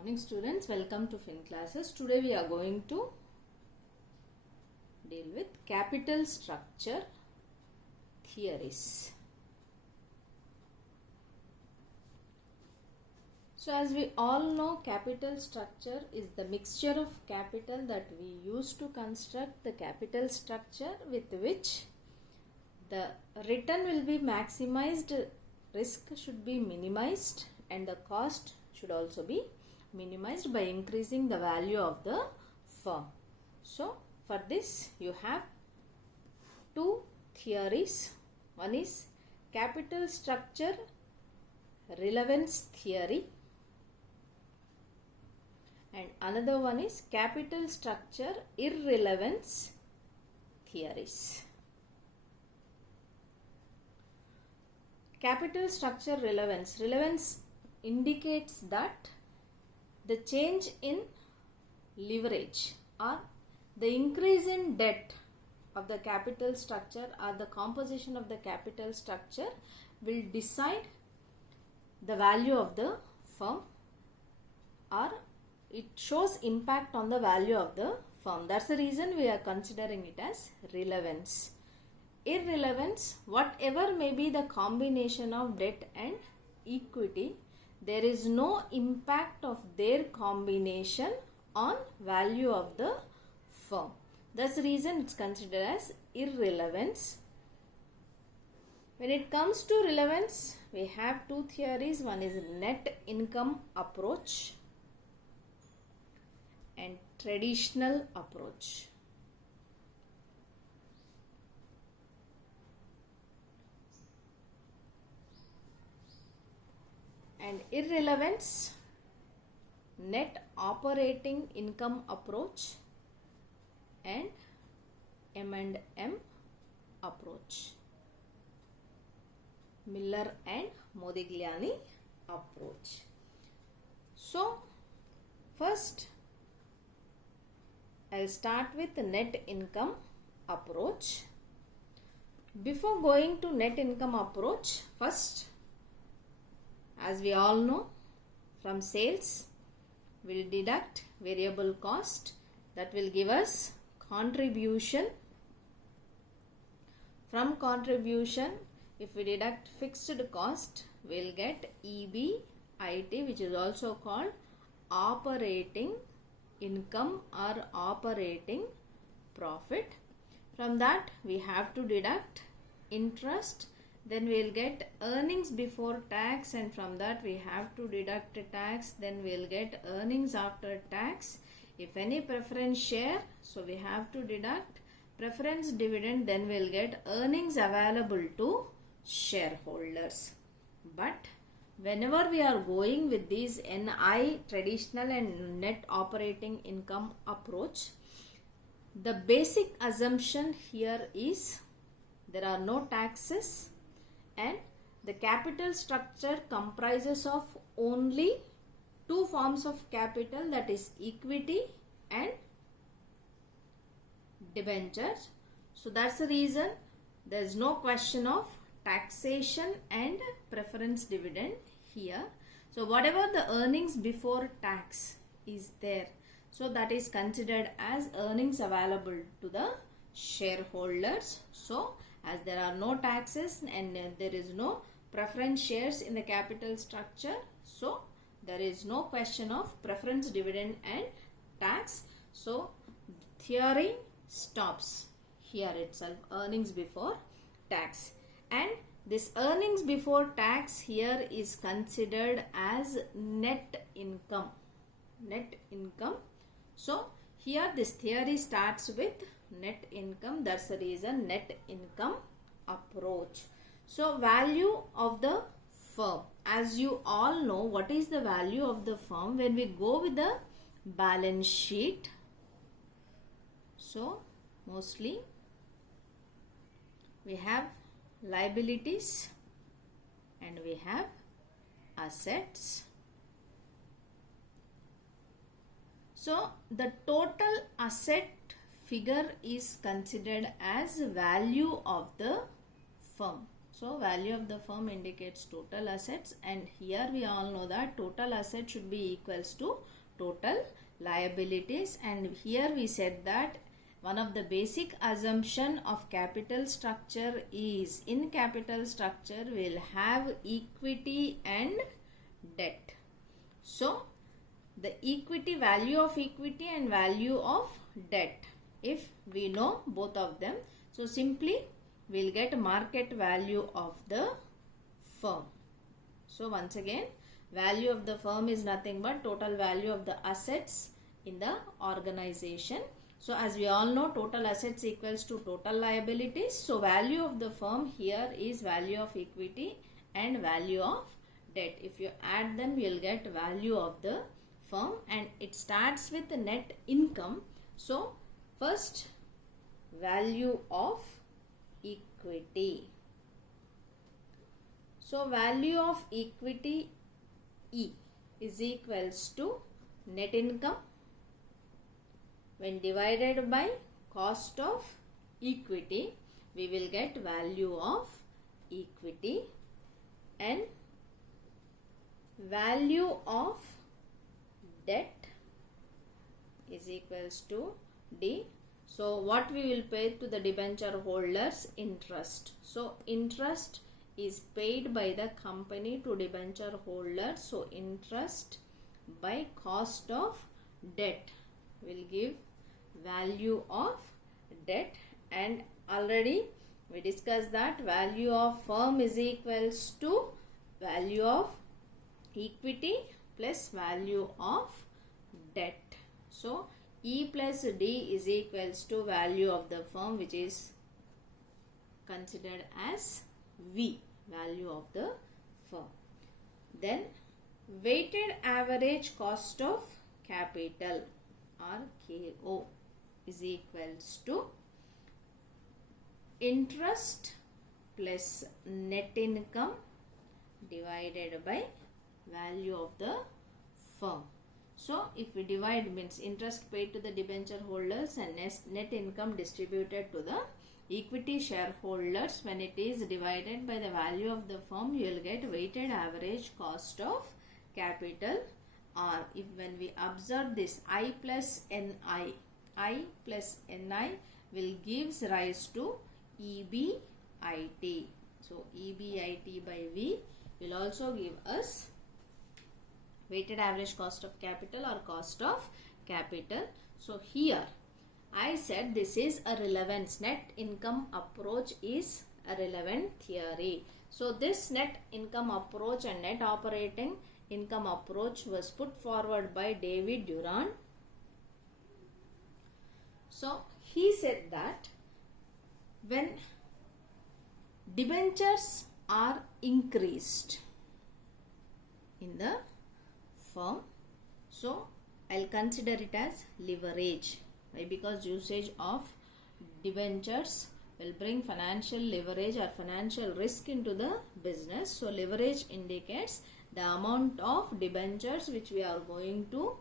Morning students, welcome to Fin classes. Today we are going to deal with capital structure theories. So as we all know, capital structure is the mixture of capital that we use to construct the capital structure with which the return will be maximized, risk should be minimized, and the cost should also be minimized by increasing the value of the firm. So for this you have two theories. One is capital structure relevance theory and another one is capital structure irrelevance theories. Capital structure relevance indicates that the change in leverage or the increase in debt of the capital structure or the composition of the capital structure will decide the value of the firm, or it shows impact on the value of the firm. That's the reason we are considering it as relevance. Irrelevance, whatever may be the combination of debt and equity, there is no impact of their combination on value of the firm. That's the reason it's considered as irrelevance. When it comes to relevance, we have two theories. One is net income approach and traditional approach. And irrelevance, net operating income approach and M&M approach, Miller and Modigliani approach. So first I'll start with the net income approach. Before going to net income approach, first, as we all know, from sales we'll deduct variable cost, that will give us contribution. From contribution, if we deduct fixed cost, we'll get EBIT, which is also called operating income or operating profit. From that we have to deduct interest. Then we will get earnings before tax, and from that we have to deduct tax. Then we will get earnings after tax. If any preference share, so we have to deduct preference dividend. Then we will get earnings available to shareholders. But whenever we are going with these NI, traditional and net operating income approach, the basic assumption here is there are no taxes, and the capital structure comprises of only two forms of capital, that is equity and debentures. So that's the reason there is no question of taxation and preference dividend here. So whatever the earnings before tax is there, so that is considered as earnings available to the shareholders. So as there are no taxes and there is no preference shares in the capital structure, so there is no question of preference dividend and tax. So theory stops here itself, earnings before tax. And this earnings before tax here is considered as net income. Net income. So here this theory starts with net income. That's the reason net income approach. So value of the firm. As you all know, what is the value of the firm when we go with the balance sheet? So mostly we have liabilities and we have assets. So the total asset figure is considered as value of the firm. So value of the firm indicates total assets, and here we all know that total assets should be equals to total liabilities, and here we said that one of the basic assumption of capital structure is in capital structure we'll have equity and debt. So the equity, value of equity and value of debt, if we know both of them, so simply we'll get market value of the firm. So once again, value of the firm is nothing but total value of the assets in the organization. So as we all know, total assets equals to total liabilities. So value of the firm here is value of equity and value of debt. If you add them, you'll get value of the firm, and it starts with the net income. So first, value of equity. So value of equity E is equals to net income when divided by cost of equity, we will get value of equity, and value of debt is equals to D. So what we will pay to the debenture holders? Interest. So interest is paid by the company to debenture holders. So interest by cost of debt will give value of debt, and already we discussed that value of firm is equals to value of equity plus value of debt. So E plus D is equals to value of the firm, which is considered as V, value of the firm. Then weighted average cost of capital, or KO, is equals to interest plus net income divided by value of the firm. So if we divide, means interest paid to the debenture holders and net income distributed to the equity shareholders, when it is divided by the value of the firm, you will get weighted average cost of capital. Or if when we observe this I plus NI, I plus NI will gives rise to EBIT. So EBIT by V will also give us weighted average cost of capital or cost of capital. So here I said this is a relevance. Net income approach is a relevant theory. So this net income approach and net operating income approach was put forward by David Durant. So he said that when debentures are increased in the firm, so I'll consider it as leverage. Why? Because usage of debentures will bring financial leverage or financial risk into the business. So leverage indicates the amount of debentures which we are going to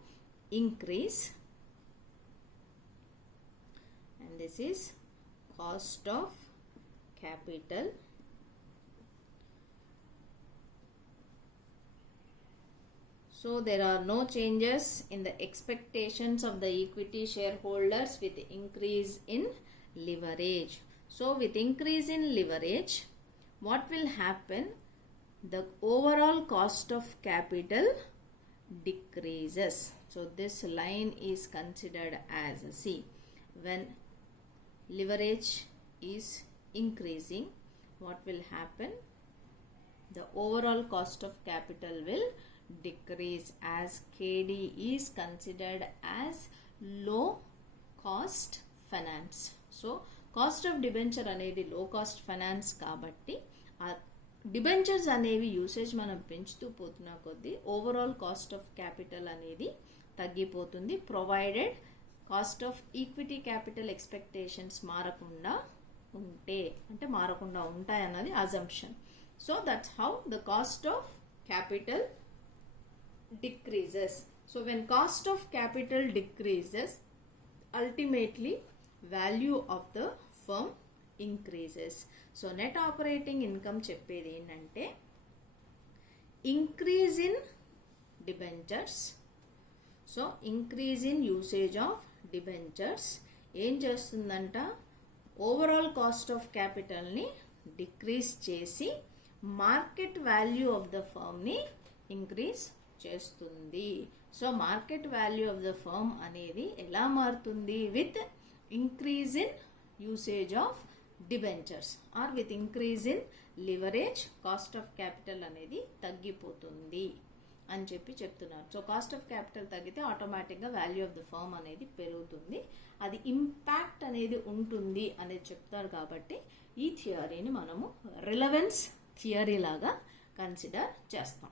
increase, and this is cost of capital. So there are no changes in the expectations of the equity shareholders with increase in leverage. So with increase in leverage, what will happen? The overall cost of capital decreases. So this line is considered as C. When leverage is increasing, what will happen? The overall cost of capital will decrease, as KD is considered as low cost finance. So cost of debenture అనేది low cost finance కాబట్టి ఆ debentures అనేవి usage మనం పెంచుతూ పోతున్న కొద్దీ overall cost of capital అనేది తగ్గిపోతుంది, provided cost of equity capital expectations మారకుండా ఉంటే, అంటే మారకుండా ఉంటాయి అన్నది assumption. So that's how the cost of capital decreases. So when cost of capital decreases, ultimately value of the firm increases. So net operating income చెప్పేది ఏంటంటే increase in debentures. So increase in usage of debentures ఏం చేస్తుందంట, overall cost of క్యాపిటల్ని decrease చేసి market value of the ఫర్మ్ని increase చేస్తుంది. So market value of the firm అనేది ఎలా మారుతుంది, with increase in usage of debentures or with increase in leverage cost of capital అనేది తగ్గిపోతుంది అని చెప్పి చెప్తున్నారు. సో కాస్ట్ ఆఫ్ క్యాపిటల్ తగ్గితే ఆటోమేటిక్గా వాల్యూ ఆఫ్ ద ఫర్మ్ అనేది పెరుగుతుంది, అది ఇంపాక్ట్ అనేది ఉంటుంది అనేది చెప్తారు. కాబట్టి ఈ థియరీని మనము రిలవెన్స్ థియరీ లాగా కన్సిడర్ చేస్తాం.